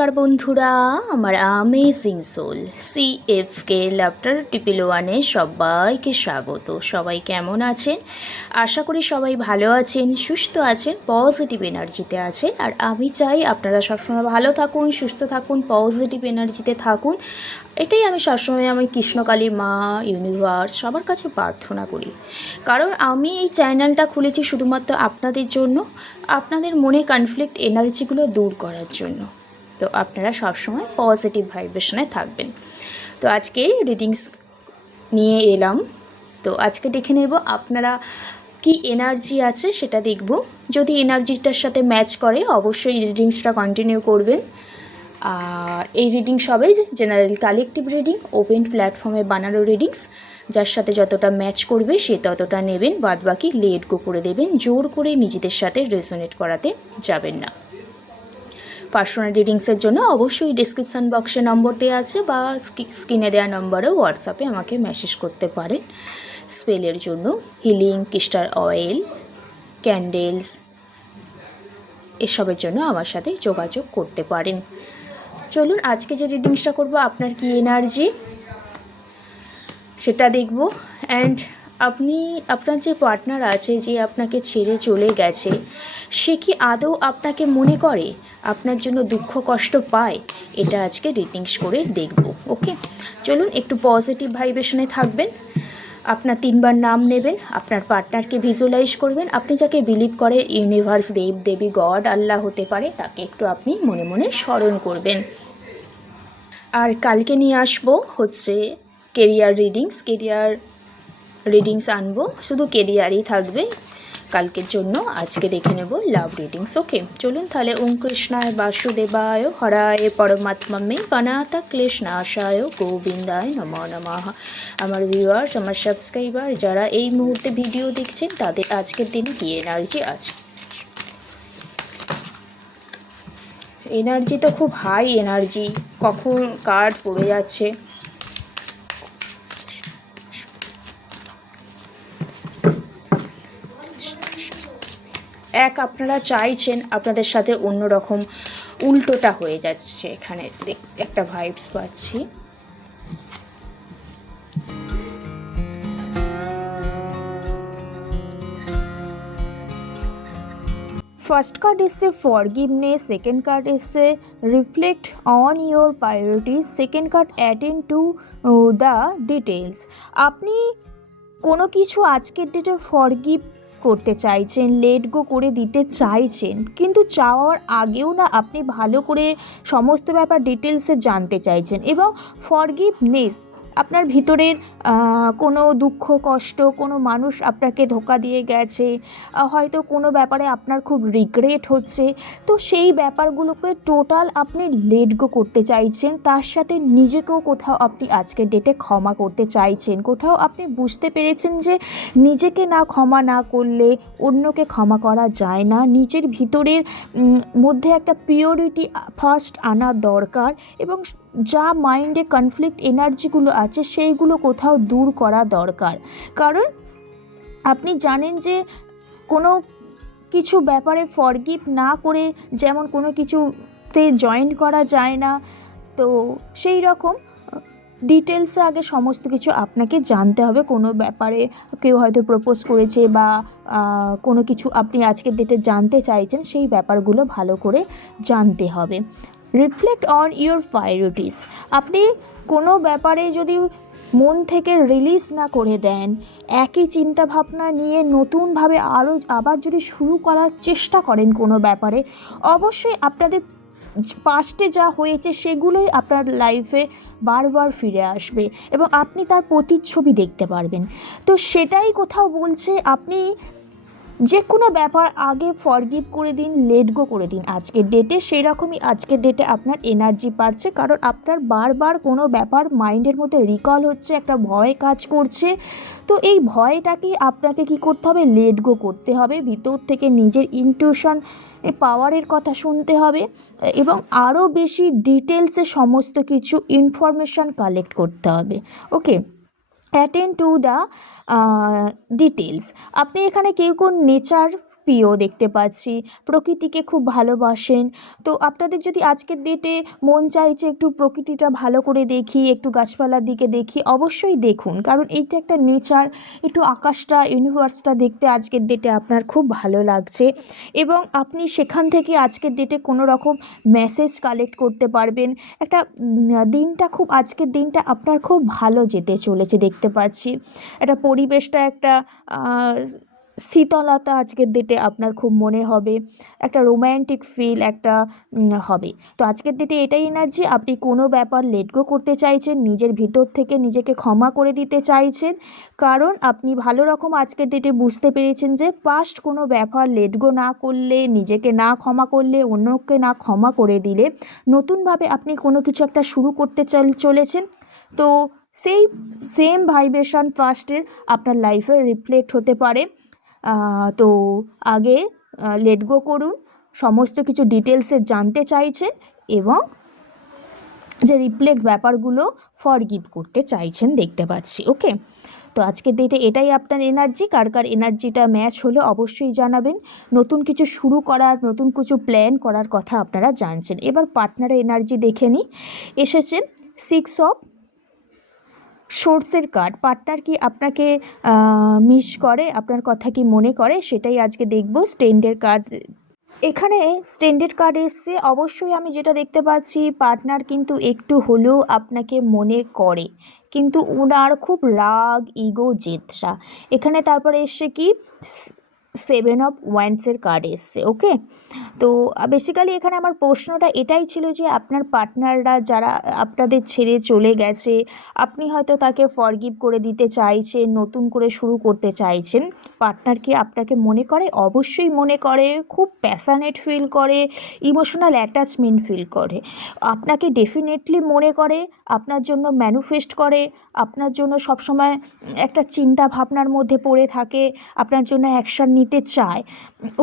নমস্কার বন্ধুরা, আমার অ্যামেজিং সোল CFK লাফটার 111-এ সবাইকে স্বাগত। সবাই কেমন আছেন? আশা করি সবাই ভালো আছেন, সুস্থ আছেন, পজিটিভ এনার্জিতে আছেন। আর আমি চাই আপনারা সবসময় ভালো থাকুন, সুস্থ থাকুন, পজিটিভ এনার্জিতে থাকুন। এটাই আমি সবসময় আমার কৃষ্ণকালী মা, ইউনিভার্স সবার কাছে প্রার্থনা করি। কারণ আমি এই চ্যানেলটা খুলেছি শুধুমাত্র আপনাদের জন্য, আপনাদের মনে কনফ্লিক্ট এনার্জিগুলো দূর করার জন্য। তো আপনারা সবসময় পজিটিভ ভাইব্রেশনে থাকবেন। তো আজকে রিডিংস নিয়ে এলাম। তো আজকে দেখে নেব আপনারা কি এনার্জি আছে সেটা দেখব। যদি এনার্জিটার সাথে ম্যাচ করে অবশ্যই রিডিংসটা কন্টিনিউ করবেন। আর এই রিডিংস হবে জেনারেল কালেকটিভ রিডিং, ওপেন প্ল্যাটফর্মে বানানো রিডিংস। যার সাথে যতটা ম্যাচ করবে সে ততটা নেবেন, বাদবাকি লেট গো করে দেবেন। জোর করে নিজেদের সাথে রেজোনেট করাতে যাবেন না। পার্সোনাল রিডিংসের জন্য অবশ্যই ডিসক্রিপশান বক্সে নম্বর দেওয়া আছে বা স্ক্রিনে দেওয়া নম্বরেও হোয়াটসঅ্যাপে আমাকে মেসেজ করতে পারেন। স্পেলের জন্য হিলিং, ক্রিস্টাল অয়েল, ক্যান্ডেলস এসবের জন্য আমার সাথে যোগাযোগ করতে পারেন। চলুন আজকে যে রিডিংসটা করব, আপনার কি এনার্জি সেটা দেখব। অ্যান্ড আপনার যে পার্টনার আছে, যে আপনাকে ছেড়ে চলে গেছে, সে কি আদৌ আপনাকে মনে করে, আপনার জন্য দুঃখ কষ্ট পায়, এটা আজকে রিডিংস করে দেখব। ওকে, চলুন একটু পজিটিভ ভাইব্রেশনে থাকবেন। আপনার 3বার নাম নেবেন, আপনার পার্টনারকে ভিজুয়ালাইজ করবেন। আপনি যাকে বিলিভ করেন, ইউনিভার্স, দেব দেবী, গড, আল্লাহ হতে পারে, তাকে একটু আপনি মনে মনে স্মরণ করবেন। আর কালকে নিয়ে আসবো হচ্ছে কেরিয়ার রিডিংস আনবো, শুধু কেরিয়ারই থাকবে কালকের জন্য। আজকে দেখে নেব লাভ রিডিংস। ওকে, চলুন তাহলে। ওম কৃষ্ণায় বাসুদেবায় হরায় পরমাত্মা বানাতা ক্লেশনাশায় গোবিন্দায় নমো নমঃ। আমার ভিউয়ার্স, আমার সাবস্ক্রাইবার যারা এই মুহূর্তে ভিডিও দেখছেন, তাদের আজকের দিনে কি এনার্জি আছে? এনার্জি তো খুব হাই এনার্জি, কখন কার্ড পড়ে যাচ্ছে। আপনারা চাইছেন, আপনাদের সাথে অন্যরকম উল্টোটা হয়ে যাচ্ছে। এখানে একটা ভাইবস পাচ্ছি। ফার্স্ট কার্ড এসছে ফরগিভনেস, সেকেন্ড কার্ড এসছে reflect on your priorities, second card attend to the details. আপনি কোনো কিছু আজকের ডেটে ফরগিভ করতে চাইছেন, লেট গো করে দিতে চাইছেন, কিন্তু চাওয়ার আগেও না আপনি ভালো করে সমস্ত ব্যাপার ডিটেলসে জানতে চাইছেন। এবং ফরগিভনেস, আপনার ভিতরের কোনো দুঃখ কষ্ট, কোনো মানুষ আপনাকে ধোকা দিয়ে গেছে, হয়তো কোনো ব্যাপারে আপনার খুব রিগ্রেট হচ্ছে, তো সেই ব্যাপারগুলোকে টোটাল আপনি লেট গো করতে চাইছেন। তার সাথে নিজেকেও কোথাও আপনি আজকের ডেটে ক্ষমা করতে চাইছেন। কোথাও আপনি বুঝতে পেরেছেন যে নিজেকে না ক্ষমা না করলে অন্যকে ক্ষমা করা যায় না। নিজের ভিতরের মধ্যে একটা পিওরিটি ফার্স্ট আনা দরকার, এবং যা মাইন্ডে কনফ্লিক্ট এনার্জিগুলো আছে সেইগুলো কোথাও দূর করা দরকার। কারণ আপনি জানেন যে কোনো কিছু ব্যাপারে ফরগিভ না করে যেমন কোনো কিছুতে জয়েন করা যায় না, তো সেই রকম ডিটেলসে আগে সমস্ত কিছু আপনাকে জানতে হবে। কোনো ব্যাপারে কেউ হয়তো প্রপোজ করেছে বা কোনো কিছু আপনি আজকের ডেটে জানতে চাইছেন, সেই ব্যাপারগুলো ভালো করে জানতে হবে। রিফ্লেক্ট অন ইয়োর প্রায়োরিটিস, আপনি কোনো ব্যাপারে যদি মন থেকে রিলিজ না করে দেন, একই চিন্তাভাবনা নিয়ে নতুনভাবে আবার যদি শুরু করার চেষ্টা করেন কোনো ব্যাপারে, অবশ্যই আপনাদের পাস্টে যা হয়েছে সেগুলোই আপনার লাইফে বারবার ফিরে আসবে এবং আপনি তার প্রতিচ্ছবি দেখতে পারবেন। তো সেটাই কোথাও বলছে, আপনি যে কোনো ব্যাপার আগে ফরগিভ করে দিন, লেট গো করে দিন আজকের ডেটে। সেই রকমই আজকের ডেটে আপনার এনার্জি বাড়ছে, কারণ আপনার বারবার কোনো ব্যাপার মাইন্ডের মধ্যে রিকল হচ্ছে, একটা ভয় কাজ করছে। তো এই ভয়টাকেই আপনাকে কি করতে হবে? লেট গো করতে হবে। ভিতর থেকে নিজের ইনটিউশন পাওয়ারের কথা শুনতে হবে এবং আরও বেশি ডিটেলসে সমস্ত কিছু ইনফরমেশান কালেক্ট করতে হবে। ওকে, অ্যাটেন্ড টু দ্য ডিটেলস। আপনি এখানে কেউ কোন নেচার প্রিয় দেখতে পাচ্ছি, প্রকৃতিকে খুব ভালোবাসেন। তো আপনাদের যদি আজকের ডেটে মন চাইছে একটু প্রকৃতিটা ভালো করে দেখি, একটু গাছপালার দিকে দেখি, অবশ্যই দেখুন, কারণ এইটা একটা নেচার, একটু আকাশটা, ইউনিভার্সটা দেখতে আজকের ডেটে আপনার খুব ভালো লাগছে এবং আপনি সেখান থেকে আজকের ডেটে কোনো রকম মেসেজ কালেক্ট করতে পারবেন। একটা দিনটা খুব, আজকের দিনটা আপনার খুব ভালো যেতে চলেছে দেখতে পাচ্ছি। একটা পরিবেশটা একটা শীতলতা আজকের ডেটে আপনার খুব মনে হবে, একটা রোম্যান্টিক ফিল একটা হবে। তো আজকের ডেটে এটাই এনার্জি, আপনি কোনো ব্যাপার লেট গো করতে চাইছেন, নিজের ভিতর থেকে নিজেকে ক্ষমা করে দিতে চাইছেন, কারণ আপনি ভালো রকম আজকের ডেটে বুঝতে পেরেছেন যে পাস্ট কোনো ব্যাপার লেট গো না করলে, নিজেকে না ক্ষমা করলে, অন্যকে না ক্ষমা করে দিলে নতুনভাবে আপনি কোনো কিছু একটা শুরু করতে চলেছেন। তো সেই সেম ভাইব্রেশন ফার্স্টের আপনার লাইফে রিফ্লেক্ট হতে পারে। তো আগে লেট গো করুন, সমস্ত কিছু ডিটেলসে জানতে চাইছেন এবং যে রিফ্লেক্ট ব্যাপারগুলো ফরগিভ করতে চাইছেন দেখতে পাচ্ছি। ওকে, তো আজকের ডেটে এটাই আপনার এনার্জি। কার কার এনার্জিটা ম্যাচ হলো অবশ্যই জানাবেন। নতুন কিছু শুরু করার, নতুন কিছু প্ল্যান করার কথা আপনারা জানছেন। এবার পার্টনারের এনার্জি দেখে নিই। এসেছে 6 অফ সোর্সের কার্ড। পার্টনার কি আপনাকে মিস করে, আপনার কথা কি মনে করে, সেটাই আজকে দেখব। স্ট্যান্ডের কার্ড, এখানে স্ট্যান্ডার্ড কার্ড এসছে। অবশ্যই আমি যেটা দেখতে পাচ্ছি, পার্টনার কিন্তু একটু হলেও আপনাকে মনে করে, কিন্তু ওনার খুব রাগ, ইগো, জেদরা। এখানে তারপরে এসছে কি 7 অফ ওয়ান্ডসের কার্ড এসছে। ওকে, তো বেসিক্যালি এখানে আমার প্রশ্নটা এটাই ছিল যে আপনার পার্টনাররা যারা আপনাদের ছেড়ে চলে গেছে, আপনি হয়তো তাকে ফরগিভ করে দিতে চাইছেন, নতুন করে শুরু করতে চাইছেন। পার্টনার কি আপনাকে মনে করে? অবশ্যই মনে করে, খুব প্যাশনেট ফিল করে, ইমোশনাল অ্যাটাচমেন্ট ফিল করে, আপনাকে ডেফিনেটলি মনে করে, আপনার জন্য ম্যানিফেস্ট করে, আপনার জন্য সবসময় একটা চিন্তা ভাবনার মধ্যে পড়ে থাকে, আপনার জন্য অ্যাকশান নিতে চায়।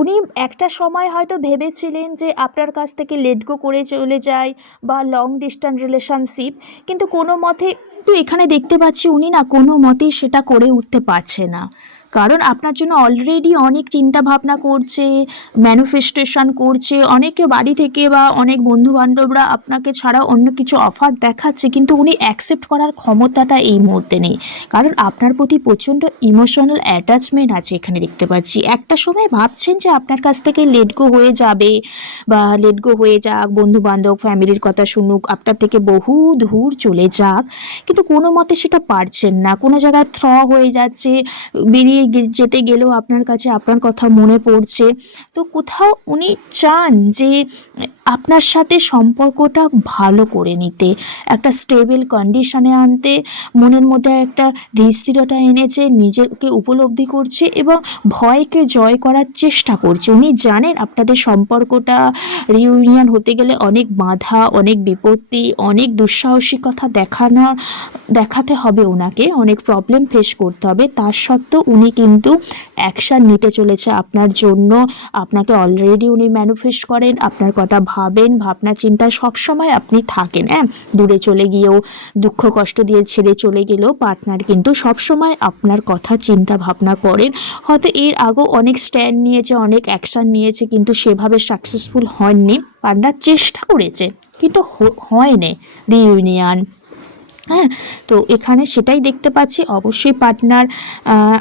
উনি একটা সময় হয়তো ভেবেছিলেন যে আপনার কাছ থেকে লেট গো করে চলে যায় বা লং ডিস্ট্যান্স রিলেশনশিপ, কিন্তু কোনো মতে, তো এখানে দেখতে পাচ্ছি উনি না কোনো মতেই সেটা করে উঠতে পারছে না, কারণ আপনার জন্য অলরেডি অনেক চিন্তা ভাবনা করছে, ম্যানিফেস্টেশন করছে, অনেকে বাড়ি থেকে বা অনেক বন্ধুবান্ধবরা আপনাকে ছাড়া অন্য কিছু অফার দেখাচ্ছে, কিন্তু উনি অ্যাকসেপ্ট করার ক্ষমতাটা এই মুহূর্তে নেই, কারণ আপনার প্রতি প্রচণ্ড ইমোশনাল অ্যাটাচমেন্ট আছে এখানে দেখতে পাচ্ছি। একটা সময় ভাবছেন যে আপনার কাছ থেকে লেট গো হয়ে যাবে বা লেট গো হয়ে যাক, বন্ধুবান্ধব ফ্যামিলির কথা শুনুক, আপনার থেকে বহু দূর চলে যাক, কিন্তু কোনো মতে সেটা পারছেন না, কোনো জায়গায় হয়ে যাচ্ছে, বেরিয়ে যেতে গেলেও আপনার কাছে আপনার কথা মনে পড়ছে। তো কোথাও উনি চান যে আপনার সাথে সম্পর্কটা ভালো করে নিতে, একটা স্টেবল কন্ডিশনে আনতে, মনের মধ্যে একটা ধীরস্থিরতা এনেছে, নিজেকে উপলব্ধি করছে এবং ভয়কে জয় করার চেষ্টা করছে। উনি জানেন আপনাদের সম্পর্কটা রিউনিয়ন হতে গেলে অনেক বাধা, অনেক বিপত্তি, অনেক দুঃসাহসিকতা দেখাতে হবে, ওনাকে অনেক প্রবলেম ফেস করতে হবে। তার সত্ত্বেও উনি কিন্তু অ্যাকশান নিতে চলেছে আপনার জন্য। আপনাকে অলরেডি উনি ম্যানিফেস্ট করেন, আপনার কথা ভাবেন, ভাবনা চিন্তা সবসময় আপনি থাকেন। দূরে চলে গিয়েও, দুঃখ কষ্ট দিয়ে ছেড়ে চলে গেলেও পার্টনার কিন্তু সবসময় আপনার কথা চিন্তা ভাবনা করেন। হয়তো এর আগেও অনেক স্ট্যান্ড নিয়েছে, অনেক অ্যাকশান নিয়েছে, কিন্তু সেভাবে সাকসেসফুল হননি। পার্টনার চেষ্টা করেছে কিন্তু হয়নি রিইউনিয়ন। তো এখানে সেটাই দেখতে পাচ্ছি। অবশ্যই পার্টনার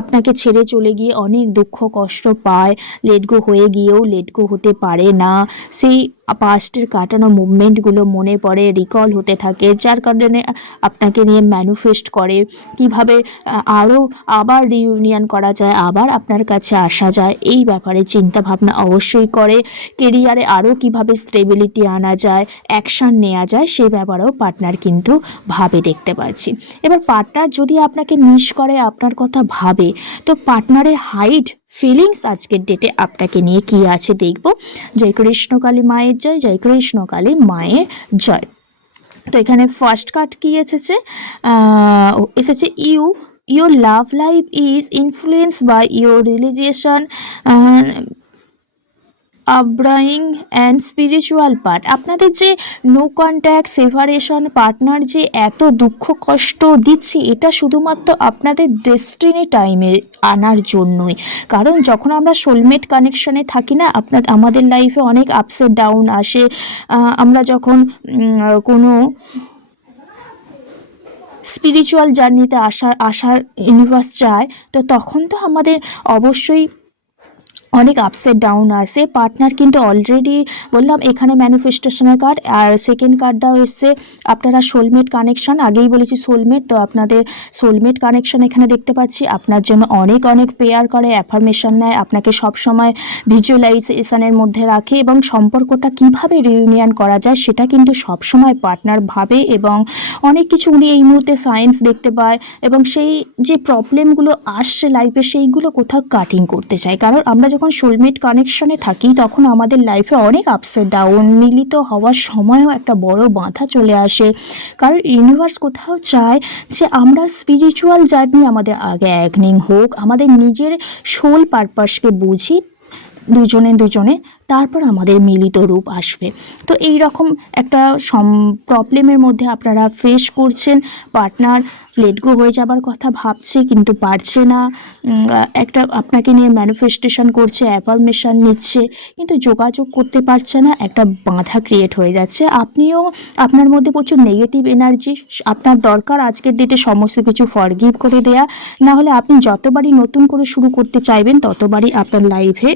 আপনাকে ছেড়ে চলে গিয়ে অনেক দুঃখ কষ্ট পায়, লেট গো হয়ে গিয়েও লেট গো হতে পারে না। সেই পাস্টের কাটানো মুভমেন্টগুলো মনে পড়ে, রিকল হতে থাকে, যার কারণে আপনাকে নিয়ে ম্যানিফেস্ট করে কিভাবে আরও আবার রিইউনিয়ন করা যায়, আবার আপনার কাছে আসা যায়, এই ব্যাপারে চিন্তা ভাবনা অবশ্যই করে। কেরিয়ারে আরও কিভাবে স্টেবিলিটি আনা যায়, অ্যাকশান নেওয়া যায়, সেই ব্যাপারেও পার্টনার কিন্তু ভাবে দেখতে পাচ্ছি। এবার পার্টনার যদি আপনাকে মিস করে, আপনার কথা ভাবে, তো পার্টনারের হাইট ফিলিংস আজকের ডেটে আপনাকে নিয়ে কি আছে দেখব। জয় কৃষ্ণকালী মায়ের জয়, জয় কৃষ্ণকালী মায়ের জয়। তো এখানে ফার্স্ট কার্ড কি এসেছে? এসেছে your love life is influenced by your religion, upbringing and spiritual part. আপনাদের যে নো কন্ট্যাক্ট সেপারেশন পার্টনার যে এত দুঃখ কষ্ট দিচ্ছে, এটা শুধুমাত্র আপনাদের ডেস্টিনি টাইমে আনার জন্যই। কারণ যখন আমরা সোলমেট কানেকশানে থাকি না, আমাদের লাইফে অনেক আপস এন্ড ডাউন আসে। আমরা যখন কোনো স্পিরিচুয়াল জার্নিতে আসার ইউনিভার্স চায়, তো তখন তো আমাদের অবশ্যই অনেক আপস এন্ড ডাউন আসে। পার্টনার কিন্তু অলরেডি বললাম এখানে ম্যানিফেস্টেশনের কার্ড, আর সেকেন্ড কার্ডটাও এসছে আপনারা সোলমেট কানেকশন। আগেই বলেছি সোলমেট, তো আপনাদের সোলমেট কানেকশন এখানে দেখতে পাচ্ছি। আপনার জন্য অনেক অনেক প্রেয়ার করে, অ্যাফার্মেশন নেয়, আপনাকে সবসময় ভিজুয়ালাইজেশনের মধ্যে রাখে, এবং সম্পর্কটা কিভাবে রিউনিয়ন করা যায় সেটা কিন্তু সবসময় পার্টনার ভাবে, এবং অনেক কিছু উনি এই মুহূর্তে সায়েন্স দেখতে পায়, এবং সেই যে প্রবলেমগুলো আসছে লাইফে সেইগুলো কোথাও কাটিং করতে চায়। কারণ আমরা যখন সোলমেট কানেকশনে থাকি তখন আমাদের লাইফে অনেক আপস এন্ড ডাউন, মিলিত হওয়ার সময়ও একটা বড় বাধা চলে আসে। কারণ ইউনিভার্স কোথাও চায় যে আমরা স্পিরিচুয়াল জার্নি আমাদের আগে অ্যাগনিং হোক, আমাদের নিজের সোল পারপাসকে বুঝি দুজনে, তারপর আমাদের মিলিত রূপ আসবে। তো এই রকম একটা প্রবলেমের মধ্যে আপনারা ফেস করছেন। পার্টনার লেটগো হয়ে যাবার কথা ভাবছে কিন্তু পারছে না, একটা আপনাকে নিয়ে ম্যানিফেস্টেশন করছে, অ্যাফার্মেশন নিচ্ছে, কিন্তু যোগাযোগ করতে পারছে না, একটা বাধা ক্রিয়েট হয়ে যাচ্ছে। আপনিও আপনার মধ্যে প্রচুর নেগেটিভ এনার্জি, আপনার দরকার আজকের ডেটে সমস্ত কিছু ফরগিভ করে দেয়া, না হলে আপনি যতবারই নতুন করে শুরু করতে চাইবেন ততবারই আপনার লাইফে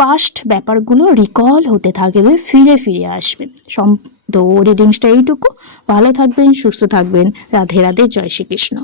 পাস্ট ব্যাপারগুলো রিকল হতে থাকবে, ফিরে ফিরে আসবে। তো রিডিংসটা এইটুকু। ভালো থাকবেন, সুস্থ থাকবেন। রাধে রাধে, জয় শ্রীকৃষ্ণ।